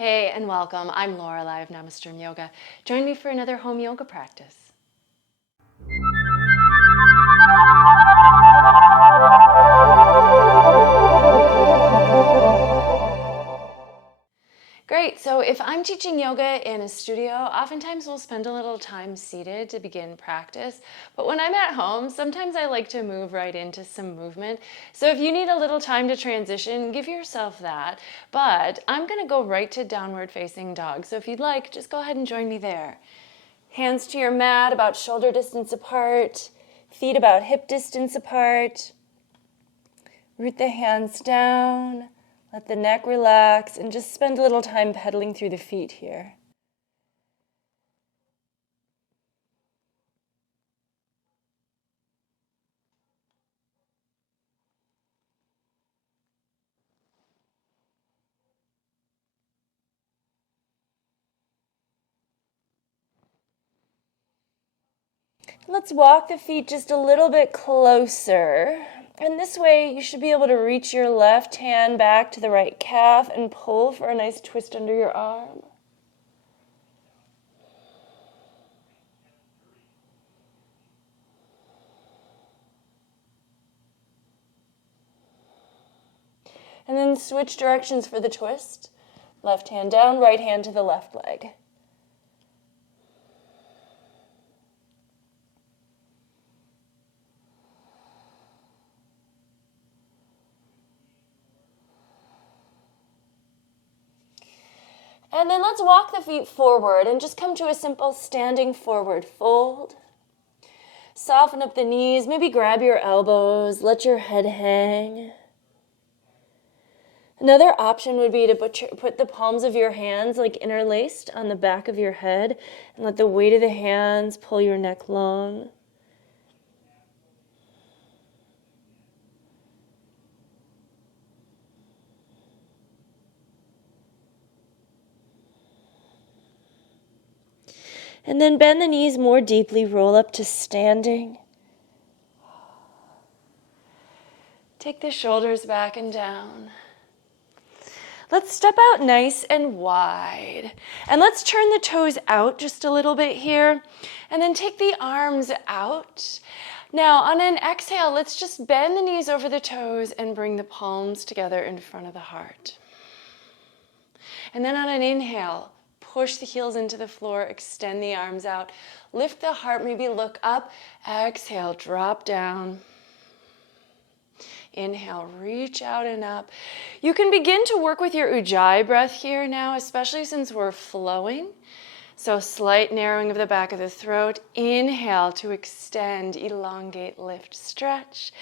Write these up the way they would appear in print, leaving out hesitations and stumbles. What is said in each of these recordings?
Hey and welcome. I'm Lorelei of Namasturm Yoga. Join me for another home yoga practice. Great, so if I'm teaching yoga in a studio, oftentimes we'll spend a little time seated to begin practice. But when I'm at home, sometimes I like to move right into some movement. So if you need a little time to transition, give yourself that. But I'm gonna go right to downward facing dog. So if you'd like, just go ahead and join me there. Hands to your mat about shoulder distance apart, feet about hip distance apart. Root the hands down. Let the neck relax and just spend a little time pedaling through the feet here. Let's walk the feet just a little bit closer. And this way you should be able to reach your left hand back to the right calf and pull for a nice twist under your arm. And then switch directions for the twist. Left hand down, right hand to the left leg. And then let's walk the feet forward and just come to a simple standing forward fold. Soften up the knees, maybe grab your elbows, let your head hang. Another option would be to put the palms of your hands like interlaced on the back of your head and let the weight of the hands pull your neck long. And then bend the knees more deeply, roll up to standing. Take the shoulders back and down. Let's step out nice and wide. And let's turn the toes out just a little bit here. And then take the arms out. Now on an exhale, let's just bend the knees over the toes and bring the palms together in front of the heart. And then on an inhale, push the heels into the floor, extend the arms out. Lift the heart, maybe look up. Exhale, drop down. Inhale, reach out and up. You can begin to work with your Ujjayi breath here now, especially since we're flowing. So slight narrowing of the back of the throat. Inhale to extend, elongate, lift, stretch.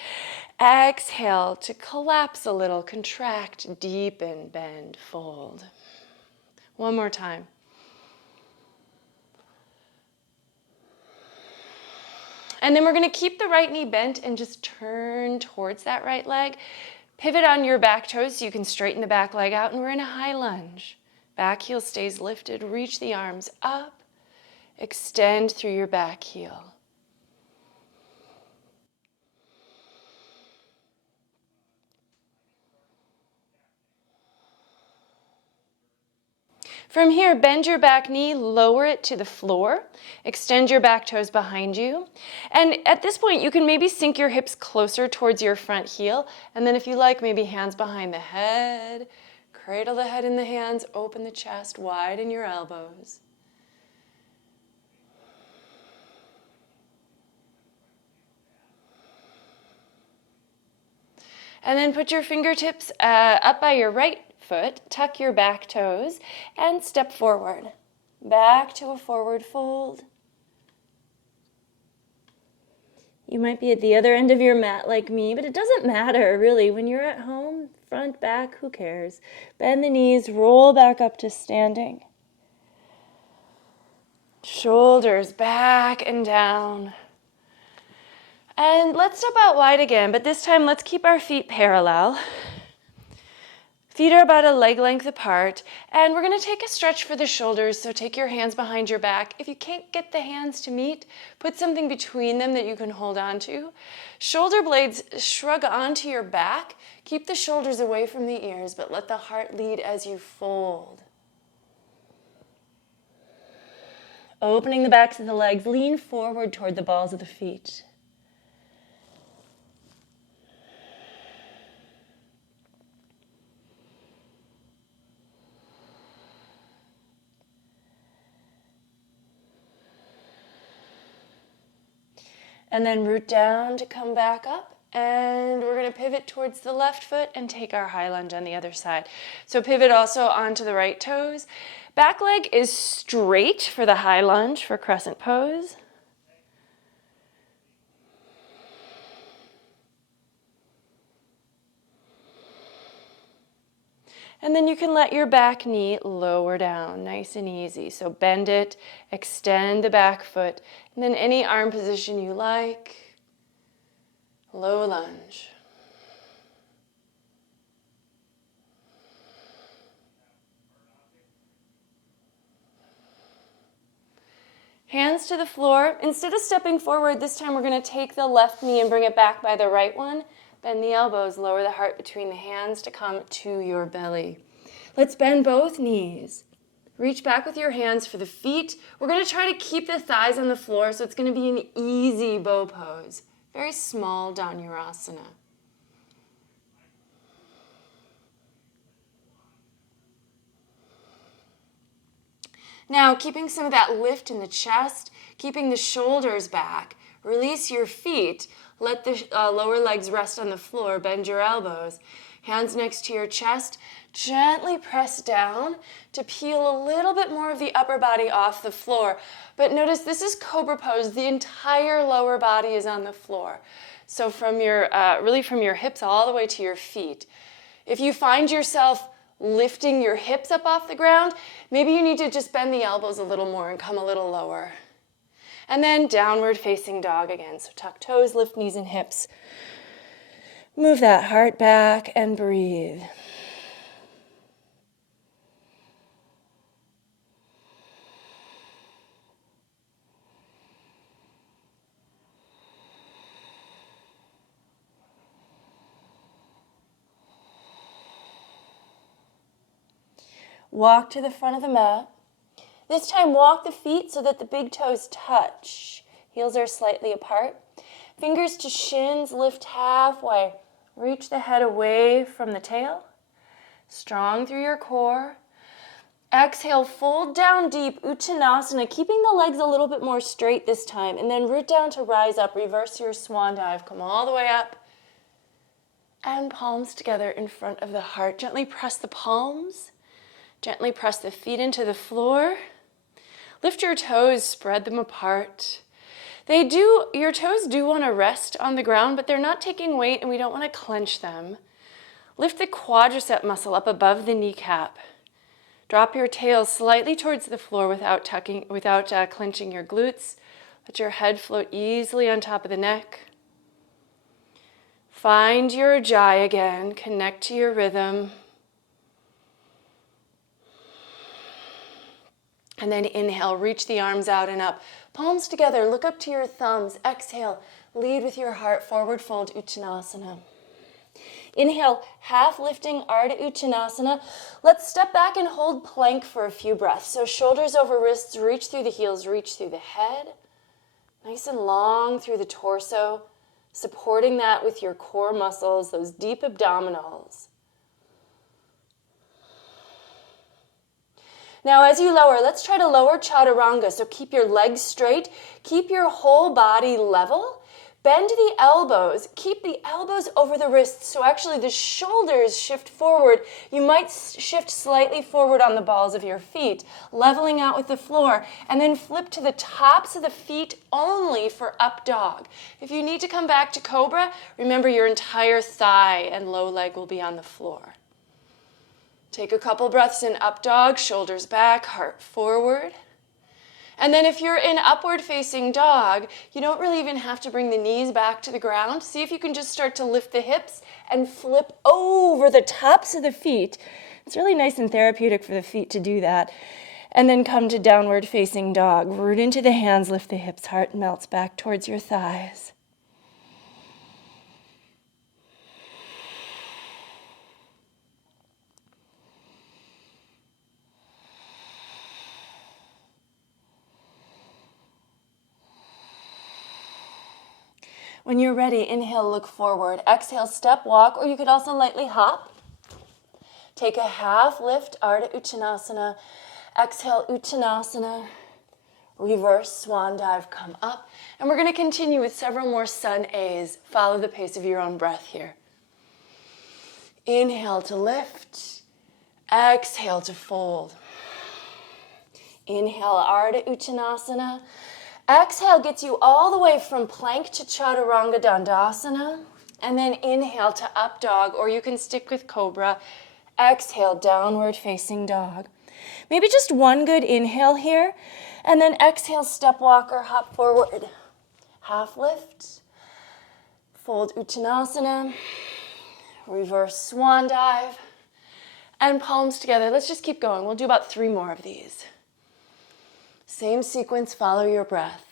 Exhale to collapse a little, contract, deepen, bend, fold. One more time. And then we're going to keep the right knee bent and just turn towards that right leg. Pivot on your back toes so you can straighten the back leg out, and we're in a high lunge. Back heel stays lifted. Reach the arms up. Extend through your back heel. From here, bend your back knee, lower it to the floor, extend your back toes behind you. And at this point, you can maybe sink your hips closer towards your front heel. And then if you like, maybe hands behind the head, cradle the head in the hands, open the chest, widen your elbows. And then put your fingertips up by your right foot, tuck your back toes, and step forward. Back to a forward fold. You might be at the other end of your mat like me, but it doesn't matter, really. When you're at home, front, back, who cares? Bend the knees, roll back up to standing. Shoulders back and down. And let's step out wide again, but this time let's keep our feet parallel. Feet are about a leg length apart, and we're going to take a stretch for the shoulders, so take your hands behind your back. If you can't get the hands to meet, put something between them that you can hold on to. Shoulder blades shrug onto your back. Keep the shoulders away from the ears, but let the heart lead as you fold. Opening the backs of the legs, lean forward toward the balls of the feet. And then root down to come back up. And we're going to pivot towards the left foot and take our high lunge on the other side. So pivot also onto the right toes. Back leg is straight for the high lunge for crescent pose. And then you can let your back knee lower down, nice and easy. So bend it, extend the back foot, and then any arm position you like. Low lunge. Hands to the floor. Instead of stepping forward, this time we're going to take the left knee and bring it back by the right one. Bend the elbows, lower the heart between the hands to come to your belly. Let's bend both knees. Reach back with your hands for the feet. We're going to try to keep the thighs on the floor, so it's going to be an easy bow pose. Very small Dhanurasana. Now, keeping some of that lift in the chest, keeping the shoulders back, release your feet. Let the lower legs rest on the floor. Bend your elbows. Hands next to your chest. Gently press down to peel a little bit more of the upper body off the floor. But notice this is Cobra Pose. The entire lower body is on the floor. So from your, really from your hips all the way to your feet. If you find yourself lifting your hips up off the ground, maybe you need to just bend the elbows a little more and come a little lower. And then downward facing dog again. So tuck toes, lift knees and hips. Move that heart back and breathe. Walk to the front of the mat. This time walk the feet so that the big toes touch. Heels are slightly apart. Fingers to shins, lift halfway. Reach the head away from the tail. Strong through your core. Exhale, fold down deep, Uttanasana, keeping the legs a little bit more straight this time. And then root down to rise up, reverse your swan dive. Come all the way up. And palms together in front of the heart. Gently press the palms. Gently press the feet into the floor. Lift your toes, spread them apart. Your toes do want to rest on the ground, but they're not taking weight and we don't want to clench them. Lift the quadricep muscle up above the kneecap. Drop your tail slightly towards the floor without clenching your glutes. Let your head float easily on top of the neck. Find your ujjayi again. Connect to your rhythm. And then inhale, reach the arms out and up. Palms together, look up to your thumbs. Exhale, lead with your heart, forward fold, Uttanasana. Inhale, half lifting Ardha Uttanasana. Let's step back and hold plank for a few breaths. So shoulders over wrists, reach through the heels, reach through the head. Nice and long through the torso, supporting that with your core muscles, those deep abdominals. Now as you lower, let's try to lower chaturanga. So keep your legs straight, keep your whole body level, bend the elbows, keep the elbows over the wrists. So actually the shoulders shift forward. You might shift slightly forward on the balls of your feet, leveling out with the floor, and then flip to the tops of the feet only for up dog. If you need to come back to cobra, remember your entire thigh and low leg will be on the floor. Take a couple breaths in up dog, shoulders back, heart forward. And then if you're in upward facing dog, you don't really even have to bring the knees back to the ground. See if you can just start to lift the hips and flip over the tops of the feet. It's really nice and therapeutic for the feet to do that. And then come to downward facing dog. Root into the hands, lift the hips, heart melts back towards your thighs. When you're ready, inhale, look forward. Exhale, step walk, or you could also lightly hop. Take a half lift, Ardha Uttanasana. Exhale, Uttanasana. Reverse swan dive, come up. And we're going to continue with several more sun A's. Follow the pace of your own breath here. Inhale to lift. Exhale to fold. Inhale, Ardha Uttanasana. Exhale gets you all the way from plank to Chaturanga Dandasana. And then inhale to up dog, or you can stick with cobra. Exhale, downward facing dog. Maybe just one good inhale here. And then exhale, step walk or hop forward. Half lift. Fold Uttanasana. Reverse swan dive. And palms together. Let's just keep going. We'll do about 3 more of these. Same sequence, follow your breath.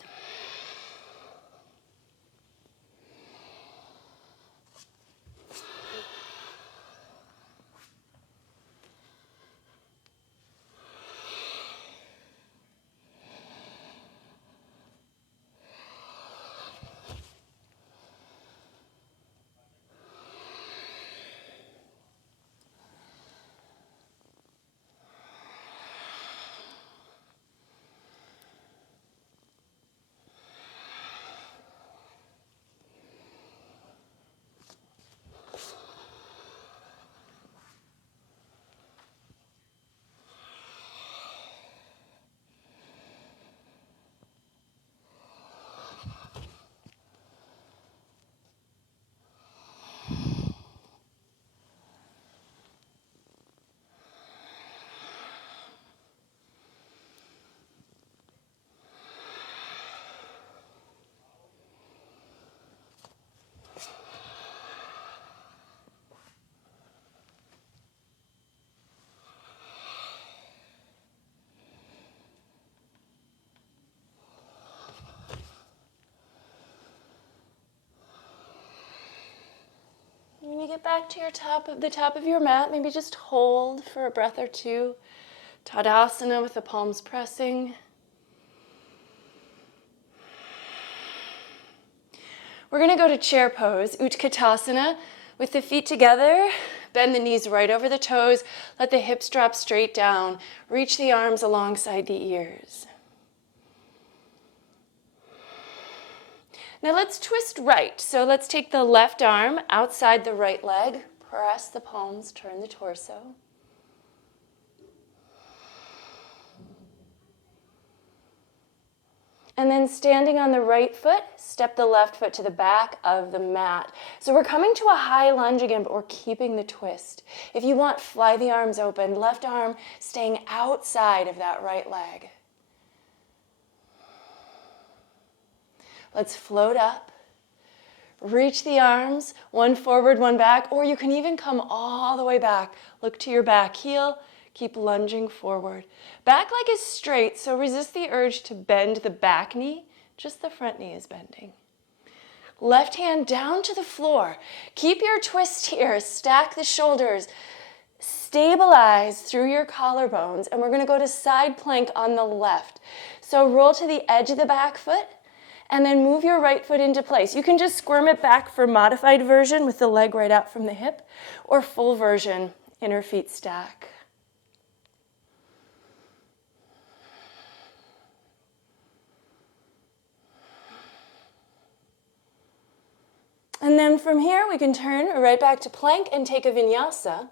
When you get back to the top of your mat, maybe just hold for a breath or two. Tadasana with the palms pressing. We're going to go to chair pose, Utkatasana, with the feet together. Bend the knees right over the toes. Let the hips drop straight down. Reach the arms alongside the ears. Now let's twist right. So let's take the left arm outside the right leg. Press the palms, turn the torso. And then standing on the right foot, step the left foot to the back of the mat. So we're coming to a high lunge again, but we're keeping the twist. If you want, fly the arms open. Left arm staying outside of that right leg. Let's float up. Reach the arms, one forward, one back, or you can even come all the way back. Look to your back heel. Keep lunging forward. Back leg is straight, so resist the urge to bend the back knee. Just the front knee is bending. Left hand down to the floor. Keep your twist here. Stack the shoulders. Stabilize through your collarbones, and we're going to go to side plank on the left. So roll to the edge of the back foot, and then move your right foot into place. You can just squirm it back for modified version with the leg right out from the hip, or full version, inner feet stack. And then from here, we can turn right back to plank and take a vinyasa.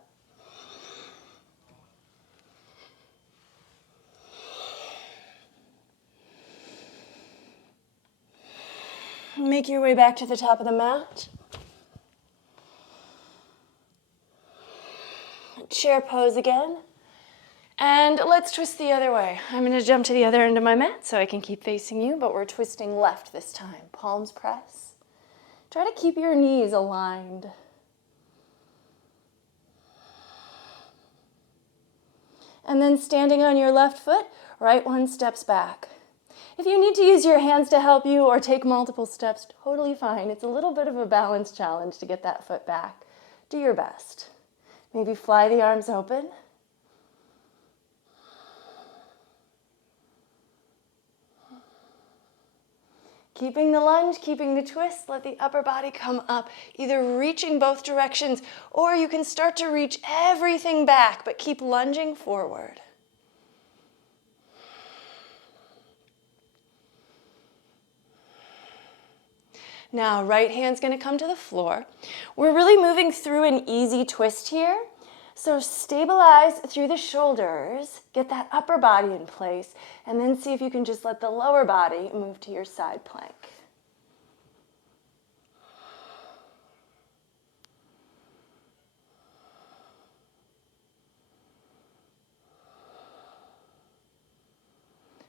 Make your way back to the top of the mat. Chair pose again. And let's twist the other way. I'm going to jump to the other end of my mat so I can keep facing you, but we're twisting left this time. Palms press. Try to keep your knees aligned. And then standing on your left foot, right one steps back. If you need to use your hands to help you or take multiple steps, totally fine. It's a little bit of a balance challenge to get that foot back. Do your best. Maybe fly the arms open. Keeping the lunge, keeping the twist, let the upper body come up, either reaching both directions, or you can start to reach everything back, but keep lunging forward. Now, right hand's gonna come to the floor. We're really moving through an easy twist here. So stabilize through the shoulders, get that upper body in place, and then see if you can just let the lower body move to your side plank.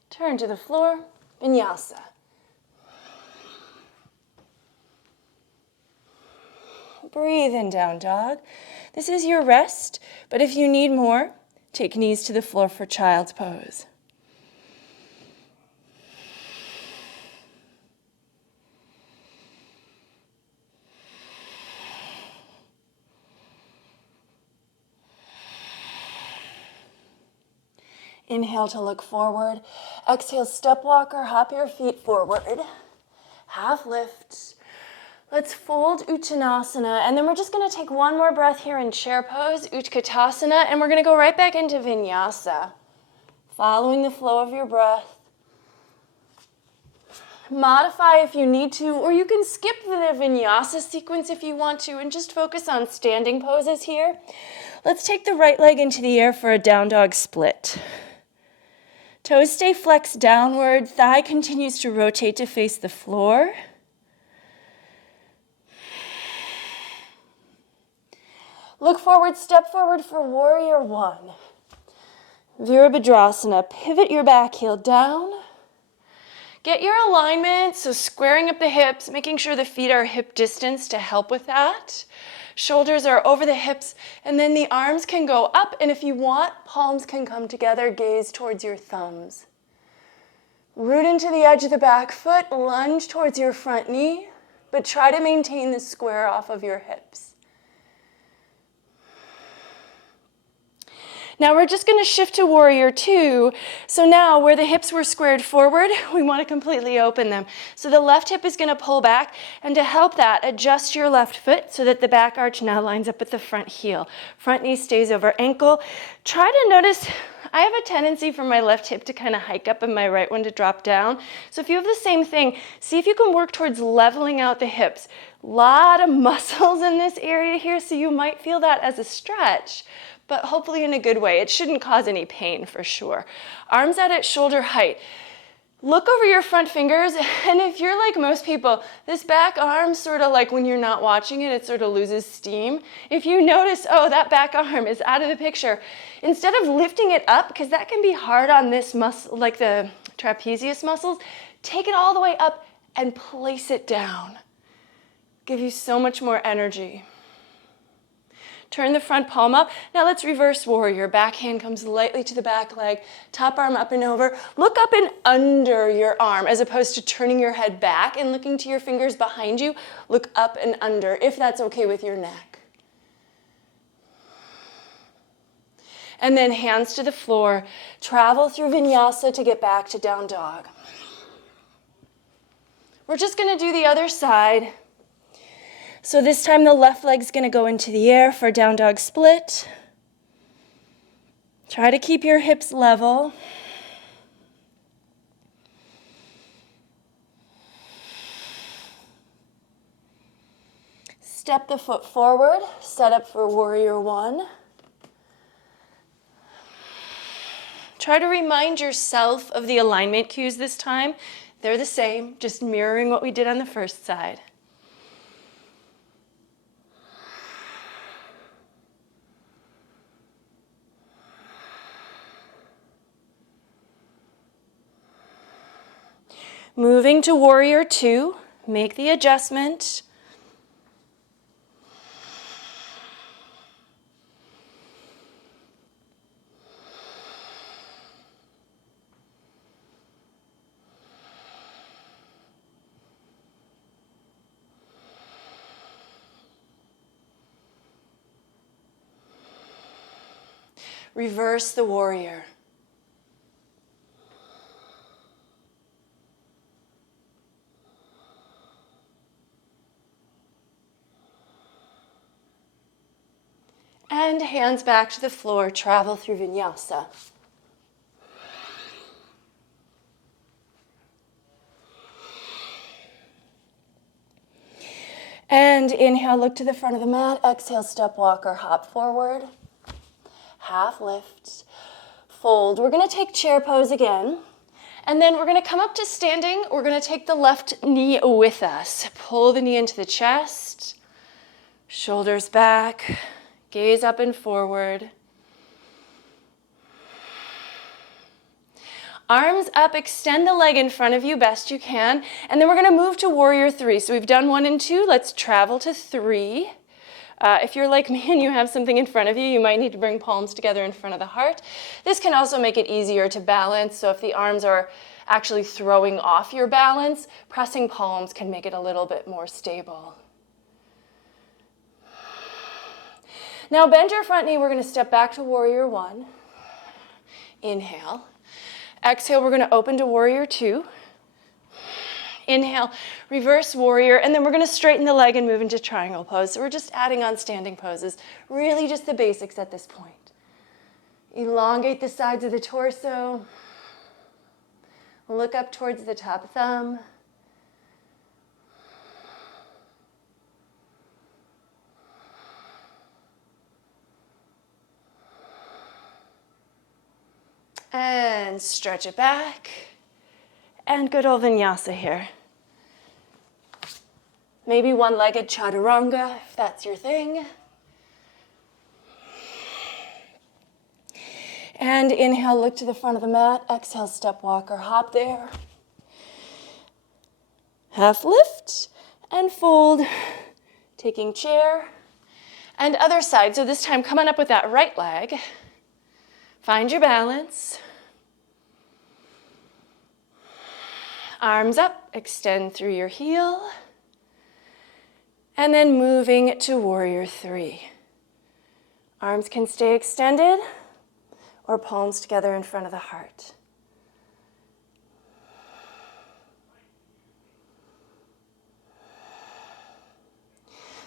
Turn to the floor, vinyasa. Breathe in, down dog. This is your rest, but if you need more, take knees to the floor for child's pose. Inhale to look forward. Exhale, step walker, hop your feet forward. Half lift. Let's fold Uttanasana, and then we're just going to take one more breath here in chair pose, Utkatasana, and we're going to go right back into Vinyasa, following the flow of your breath. Modify if you need to, or you can skip the Vinyasa sequence if you want to and just focus on standing poses here. Let's take the right leg into the air for a down dog split. Toes stay flexed downward, thigh continues to rotate to face the floor. Look forward, step forward for warrior one. Virabhadrasana, pivot your back heel down. Get your alignment, so squaring up the hips, making sure the feet are hip distance to help with that. Shoulders are over the hips, and then the arms can go up, and if you want, palms can come together, gaze towards your thumbs. Root into the edge of the back foot, lunge towards your front knee, but try to maintain the square off of your hips. Now we're just going to shift to warrior two. So now where the hips were squared forward, we want to completely open them. So the left hip is going to pull back, and to help that, adjust your left foot so that the back arch now lines up with the front heel. Front knee stays over ankle. Try to notice, I have a tendency for my left hip to kind of hike up and my right one to drop down. So if you have the same thing, see if you can work towards leveling out the hips. A lot of muscles in this area here, so you might feel that as a stretch, but hopefully in a good way. It shouldn't cause any pain for sure. Arms out at shoulder height. Look over your front fingers, and if you're like most people, this back arm sort of like when you're not watching it, it sort of loses steam. If you notice, oh, that back arm is out of the picture, instead of lifting it up, because that can be hard on this muscle, like the trapezius muscles, take it all the way up and place it down. Give you so much more energy. Turn the front palm up. Now let's reverse warrior. Back hand comes lightly to the back leg. Top arm up and over. Look up and under your arm as opposed to turning your head back and looking to your fingers behind you. Look up and under if that's okay with your neck. And then hands to the floor. Travel through vinyasa to get back to down dog. We're just going to do the other side. So this time the left leg's going to go into the air for down dog split. Try to keep your hips level. Step the foot forward, set up for warrior one. Try to remind yourself of the alignment cues this time. They're the same, just mirroring what we did on the first side. Moving to warrior two, make the adjustment. Reverse the warrior. And hands back to the floor, travel through vinyasa. And inhale, look to the front of the mat. Exhale, step, walk, or hop forward. Half lift. Fold. We're going to take chair pose again. And then we're going to come up to standing. We're going to take the left knee with us. Pull the knee into the chest. Shoulders back. Gaze up and forward. Arms up, extend the leg in front of you best you can. And then we're going to move to warrior three. So we've done 1 and 2. Let's travel to 3. If you're like me and you have something in front of you, you might need to bring palms together in front of the heart. This can also make it easier to balance. So if the arms are actually throwing off your balance, pressing palms can make it a little bit more stable. Now bend your front knee. We're going to step back to warrior 1. Inhale. Exhale, we're going to open to warrior 2. Inhale, reverse warrior, and then we're going to straighten the leg and move into triangle pose. So we're just adding on standing poses, really just the basics at this point. Elongate the sides of the torso. Look up towards the top thumb. And stretch it back. And good old vinyasa here. Maybe one-legged chaturanga, if that's your thing. And inhale, look to the front of the mat. Exhale, step, walk, or hop there. Half lift and fold. Taking chair. And other side. So this time, come on up with that right leg. Find your balance. Arms up, extend through your heel. And then moving to warrior 3. Arms can stay extended or palms together in front of the heart.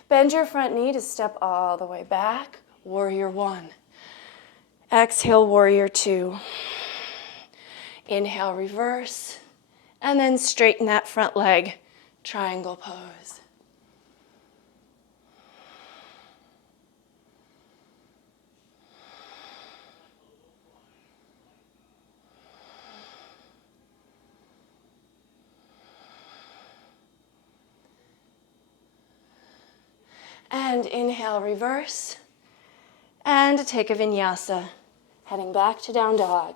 Bend your front knee to step all the way back. Warrior 1. Exhale, warrior 2. Inhale, reverse. And then straighten that front leg, triangle pose. And inhale, reverse. And take a vinyasa, heading back to down dog.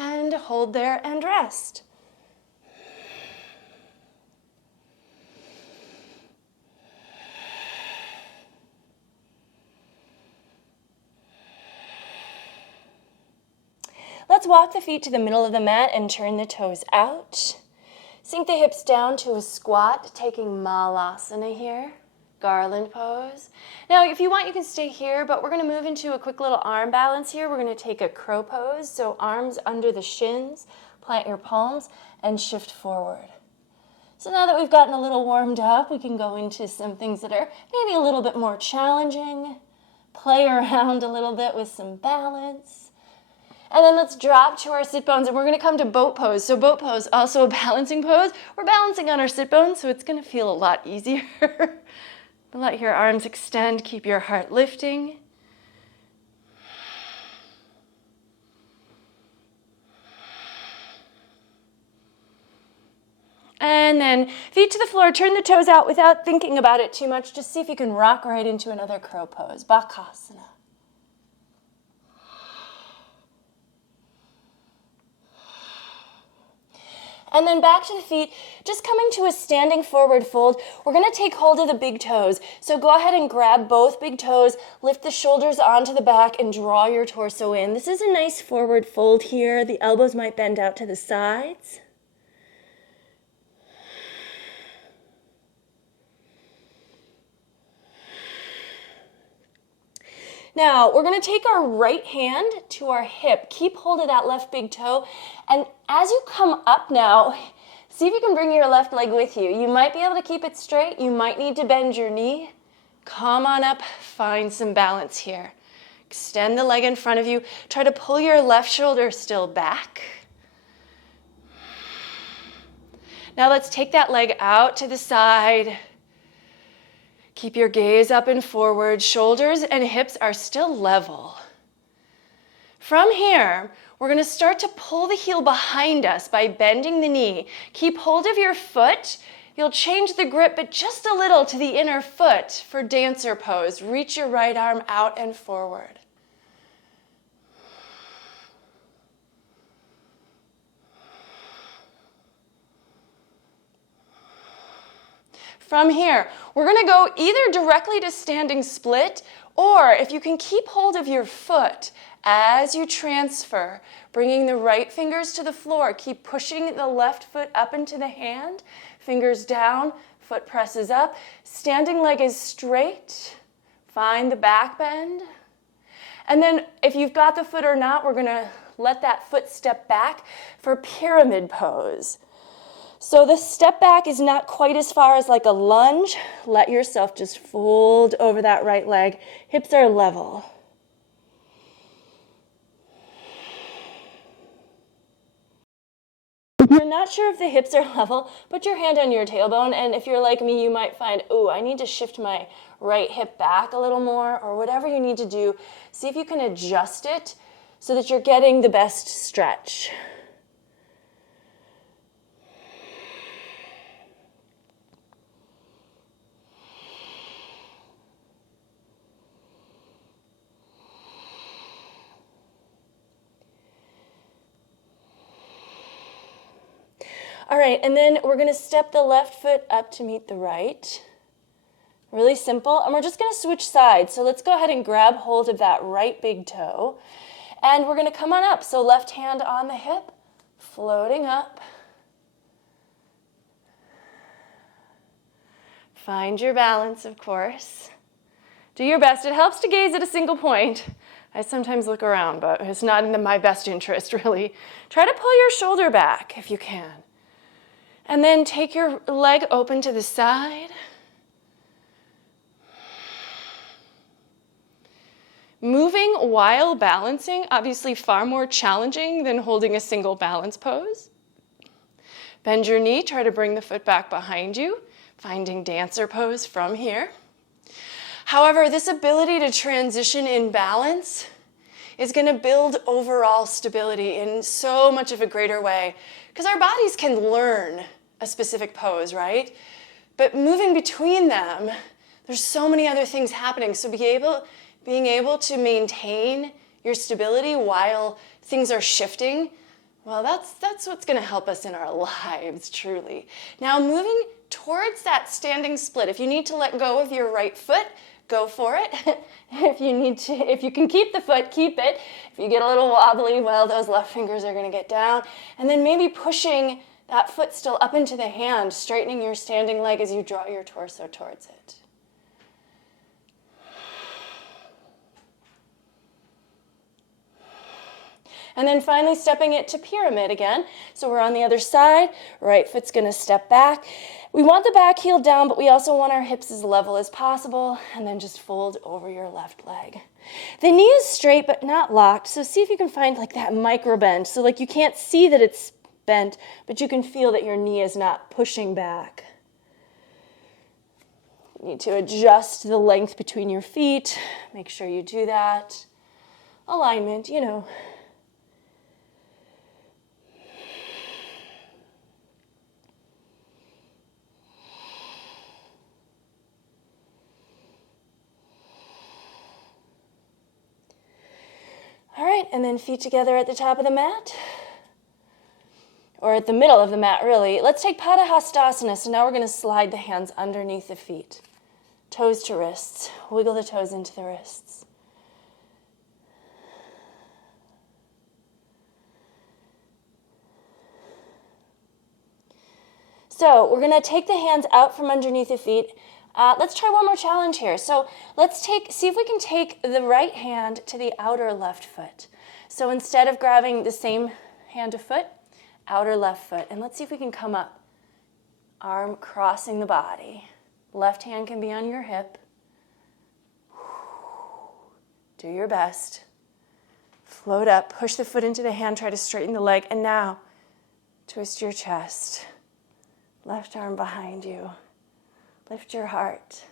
And hold there and rest. Let's walk the feet to the middle of the mat and turn the toes out. Sink the hips down to a squat, taking malasana here. Garland pose. Now, if you want, you can stay here, but we're going to move into a quick little arm balance here. We're going to take a crow pose, so arms under the shins, plant your palms, and shift forward. So now that we've gotten a little warmed up, we can go into some things that are maybe a little bit more challenging, play around a little bit with some balance. And then let's drop to our sit bones, and we're going to come to boat pose. So boat pose, also a balancing pose. We're balancing on our sit bones, so it's going to feel a lot easier. Let your arms extend, keep your heart lifting. And then feet to the floor, turn the toes out without thinking about it too much. Just see if you can rock right into another crow pose, Bakasana. And then back to the feet, just coming to a standing forward fold. We're going to take hold of the big toes. So go ahead and grab both big toes, lift the shoulders onto the back, and draw your torso in. This is a nice forward fold here. The elbows might bend out to the sides. Now, we're going to take our right hand to our hip. Keep hold of that left big toe. And as you come up now, see if you can bring your left leg with you. You might be able to keep it straight. You might need to bend your knee. Come on up, find some balance here. Extend the leg in front of you. Try to pull your left shoulder still back. Now let's take that leg out to the side. Keep your gaze up and forward. Shoulders and hips are still level. From here, we're going to start to pull the heel behind us by bending the knee. Keep hold of your foot. You'll change the grip, but just a little to the inner foot for dancer pose. Reach your right arm out and forward. From here, we're going to go either directly to standing split, or if you can keep hold of your foot as you transfer, bringing the right fingers to the floor. Keep pushing the left foot up into the hand. Fingers down, foot presses up. Standing leg is straight. Find the back bend. And then if you've got the foot or not, we're going to let that foot step back for pyramid pose. So the step back is not quite as far as like a lunge. Let yourself just fold over that right leg. Hips are level. If you're not sure if the hips are level, put your hand on your tailbone, and if you're like me, you might find, oh, I need to shift my right hip back a little more, or whatever you need to do. See if you can adjust it so that you're getting the best stretch. All right, and then we're going to step the left foot up to meet the right. Really simple. And we're just going to switch sides. So let's go ahead and grab hold of that right big toe. And we're going to come on up. So left hand on the hip, floating up. Find your balance, of course. Do your best. It helps to gaze at a single point. I sometimes look around, but it's not in my best interest, really. Try to pull your shoulder back if you can. And then take your leg open to the side. Moving while balancing, obviously far more challenging than holding a single balance pose. Bend your knee, try to bring the foot back behind you, finding dancer pose from here. However, this ability to transition in balance is going to build overall stability in so much of a greater way, because our bodies can learn a specific pose, right? But moving between them, there's so many other things happening. So being able to maintain your stability while things are shifting, well, that's what's going to help us in our lives, truly. Now, moving towards that standing split. If you need to let go of your right foot, go for it. If you can keep the foot, keep it. If you get a little wobbly, well, those left fingers are going to get down. And then maybe pushing that foot still up into the hand, straightening your standing leg as you draw your torso towards it. And then finally stepping it to pyramid again. So we're on the other side, right foot's gonna step back. We want the back heel down, but we also want our hips as level as possible, and then just fold over your left leg. The knee is straight but not locked, so see if you can find like that micro bend. So like you can't see that it's bent, but you can feel that your knee is not pushing back. You need to adjust the length between your feet. Make sure you do that. Alignment, you know. All right, and then feet together at the top of the mat. Or at the middle of the mat, really. Let's take Hastasana. So now we're going to slide the hands underneath the feet. Toes to wrists. Wiggle the toes into the wrists. So we're going to take the hands out from underneath the feet. Let's try one more challenge here. So let's see if we can take the right hand to the outer left foot. So instead of grabbing the same hand to foot, outer left foot. And let's see if we can come up. Arm crossing the body. Left hand can be on your hip. Do your best. Float up, push the foot into the hand, try to straighten the leg, and now twist your chest. Left arm behind you. Lift your heart.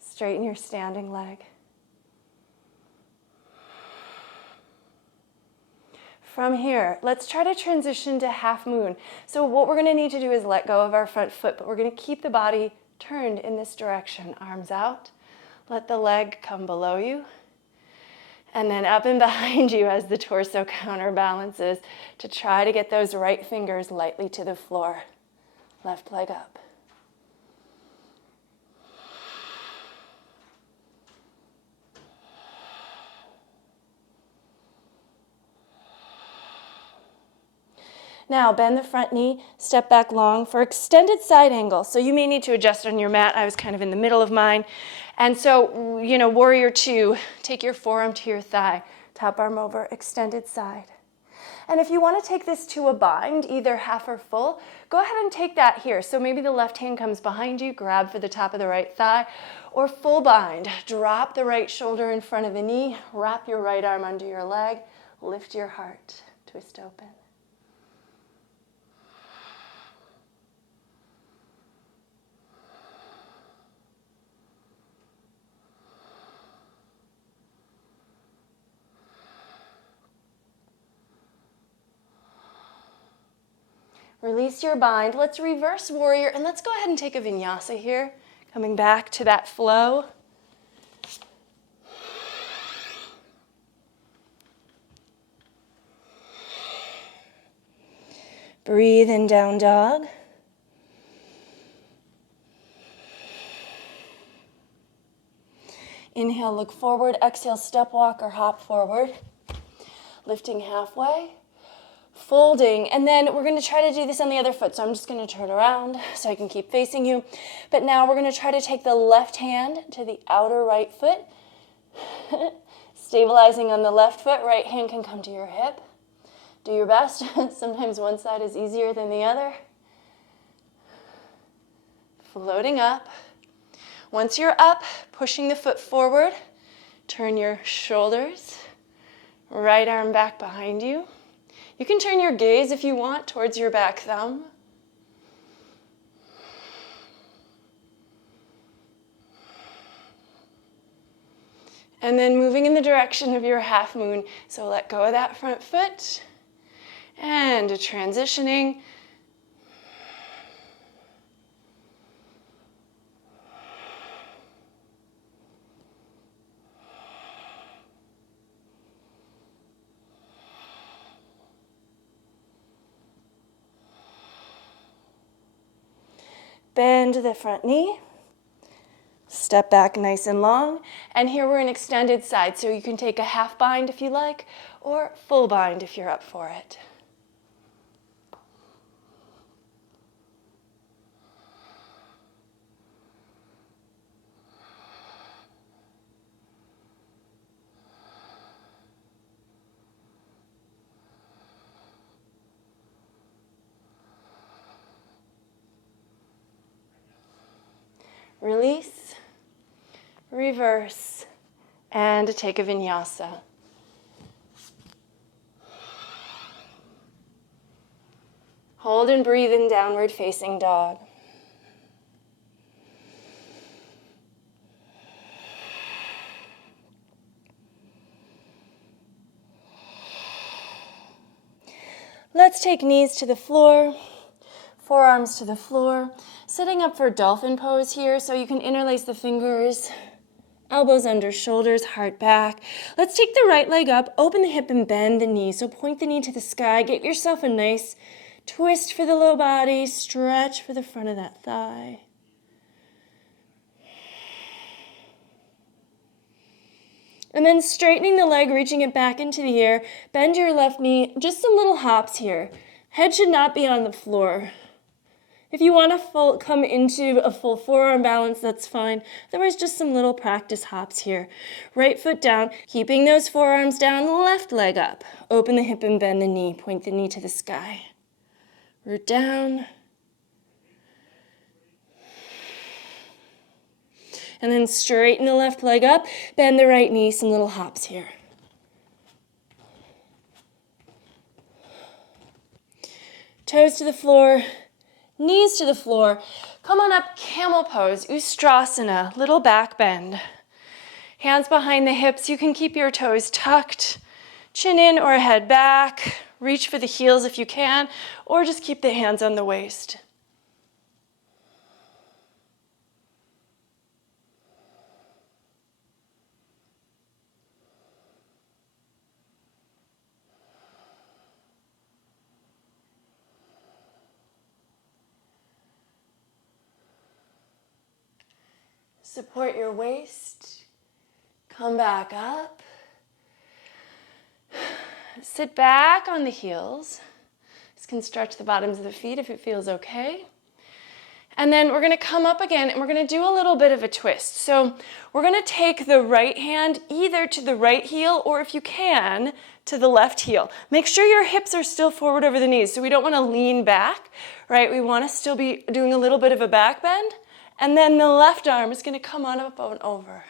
Straighten your standing leg. From here, let's try to transition to half moon. So what we're going to need to do is let go of our front foot, but we're going to keep the body turned in this direction. Arms out. Let the leg come below you. And then up and behind you as the torso counterbalances to try to get those right fingers lightly to the floor. Left leg up. Now bend the front knee, step back long for extended side angle. So you may need to adjust on your mat. I was kind of in the middle of mine. And so, warrior two, take your forearm to your thigh, top arm over, extended side. And if you want to take this to a bind, either half or full, go ahead and take that here. So maybe the left hand comes behind you, grab for the top of the right thigh, or full bind. Drop the right shoulder in front of the knee, wrap your right arm under your leg, lift your heart, twist open. Release your bind. Let's reverse warrior, and let's go ahead and take a vinyasa here. Coming back to that flow. Breathe in down dog. Inhale, look forward. Exhale, step walk or hop forward. Lifting halfway. Folding, and then we're going to try to do this on the other foot. So I'm just going to turn around so I can keep facing you. But now we're going to try to take the left hand to the outer right foot. Stabilizing on the left foot, right hand can come to your hip. Do your best. Sometimes one side is easier than the other. Floating up. Once you're up, pushing the foot forward, turn your shoulders, right arm back behind you. You can turn your gaze, if you want, towards your back thumb. And then moving in the direction of your half moon. So let go of that front foot. And transitioning. Bend the front knee, step back nice and long, and here we're in extended side, so you can take a half bind if you like, or full bind if you're up for it. Release, reverse, and take a vinyasa. Hold and breathe in downward facing dog. Let's take knees to the floor. Forearms to the floor, setting up for Dolphin Pose here, so you can interlace the fingers, elbows under shoulders, heart back. Let's take the right leg up, open the hip and bend the knee, so point the knee to the sky, get yourself a nice twist for the low body, stretch for the front of that thigh. And then straightening the leg, reaching it back into the air, bend your left knee, just some little hops here. Head should not be on the floor. If you want to come into a full forearm balance, that's fine. Otherwise, just some little practice hops here. Right foot down, keeping those forearms down, left leg up. Open the hip and bend the knee. Point the knee to the sky. Root down. And then straighten the left leg up, bend the right knee, some little hops here. Toes to the floor, knees to the floor. Come on up, Camel Pose, Uttanasana, little back bend. Hands behind the hips. You can keep your toes tucked, chin in or head back. Reach for the heels if you can, or just keep the hands on the waist. Support your waist. Come back up. Sit back on the heels. This can stretch the bottoms of the feet if it feels okay. And then we're gonna come up again and we're gonna do a little bit of a twist. So we're gonna take the right hand either to the right heel or if you can, to the left heel. Make sure your hips are still forward over the knees. So we don't wanna lean back, right? We wanna still be doing a little bit of a back bend. And then the left arm is gonna come on up and over.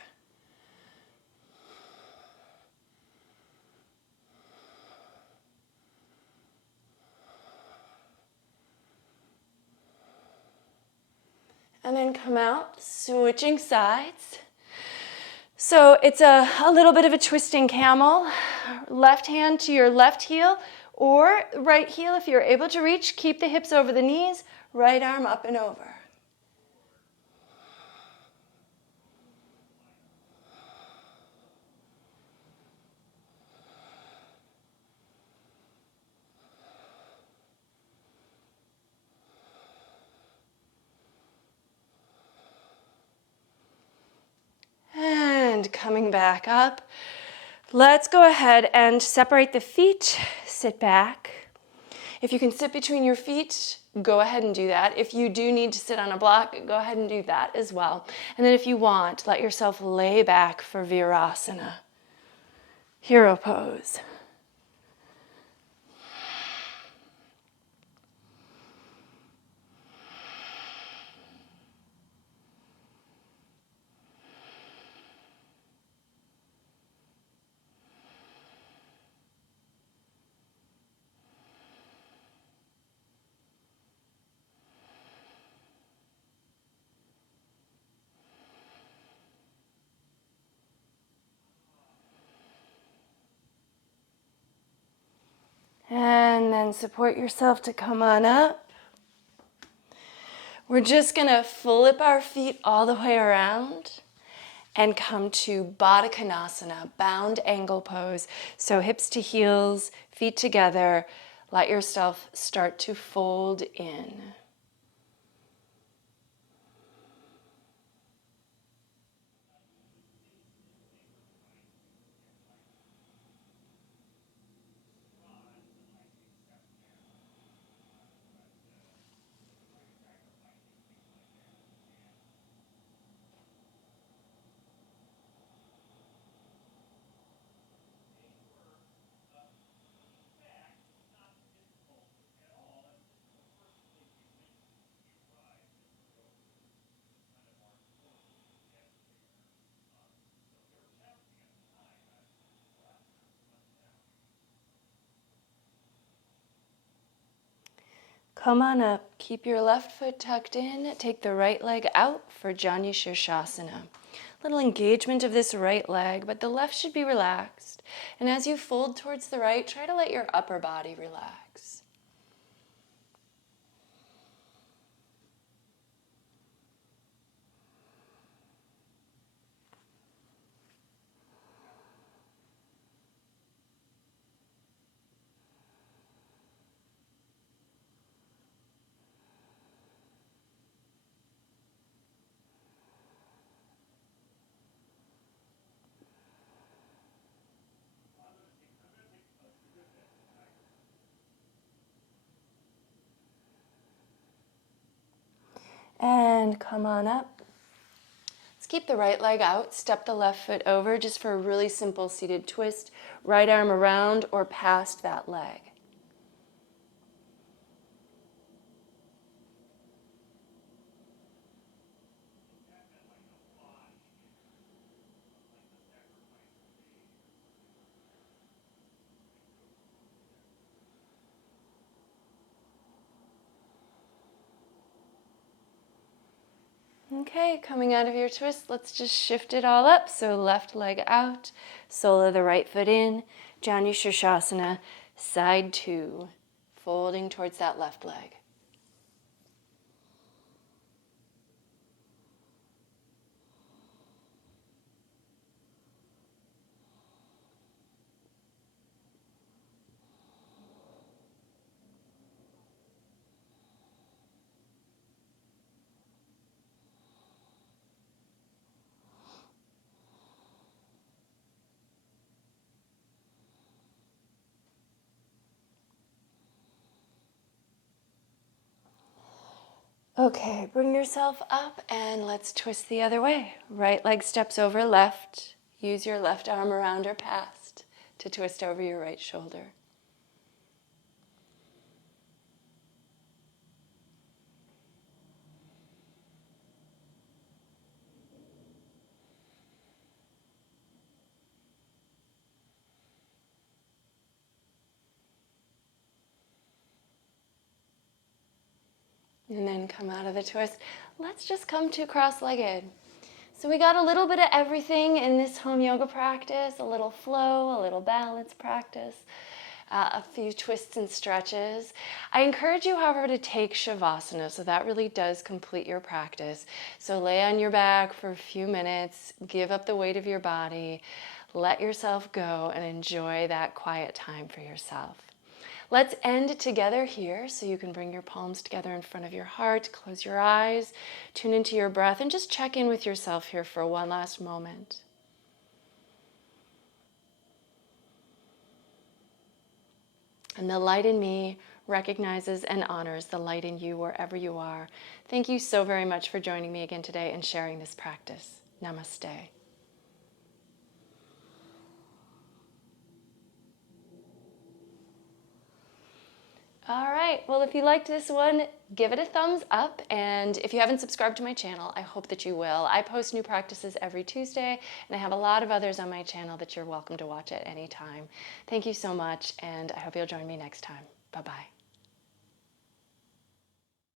And then come out, switching sides. So it's a little bit of a twisting camel. Left hand to your left heel or right heel if you're able to reach. Keep the hips over the knees, right arm up and over. And coming back up, let's go ahead and separate the feet, sit back. If you can sit between your feet, go ahead and do that. If you do need to sit on a block, go ahead and do that as well. And then if you want, let yourself lay back for Virasana, hero pose. And then support yourself to come on up. We're just gonna flip our feet all the way around and come to Baddha Konasana, bound angle pose. So hips to heels, feet together. Let yourself start to fold in. Come on up, keep your left foot tucked in, take the right leg out for Janu Shirshasana. Little engagement of this right leg, but the left should be relaxed. And as you fold towards the right, try to let your upper body relax. And come on up. Let's keep the right leg out, step the left foot over just for a really simple seated twist. Right arm around or past that leg. Okay, coming out of your twist, let's just shift it all up. So left leg out, sole of the right foot in, Janu Shirshasana, side 2, folding towards that left leg. Okay, bring yourself up and let's twist the other way. Right leg steps over left. Use your left arm around or past to twist over your right shoulder. And then come out of the twist. Let's just come to cross-legged. So we got a little bit of everything in this home yoga practice, a little flow, a little balance practice, a few twists and stretches. I encourage you, however, to take Shavasana, so that really does complete your practice. So lay on your back for a few minutes, give up the weight of your body, let yourself go and enjoy that quiet time for yourself. Let's end together here, so you can bring your palms together in front of your heart, close your eyes, tune into your breath, and just check in with yourself here for one last moment. And the light in me recognizes and honors the light in you wherever you are. Thank you so very much for joining me again today and sharing this practice. Namaste. All right, well, if you liked this one, give it a thumbs up. And if you haven't subscribed to my channel, I hope that you will. I post new practices every Tuesday, and I have a lot of others on my channel that you're welcome to watch at any time. Thank you so much, and I hope you'll join me next time. Bye-bye.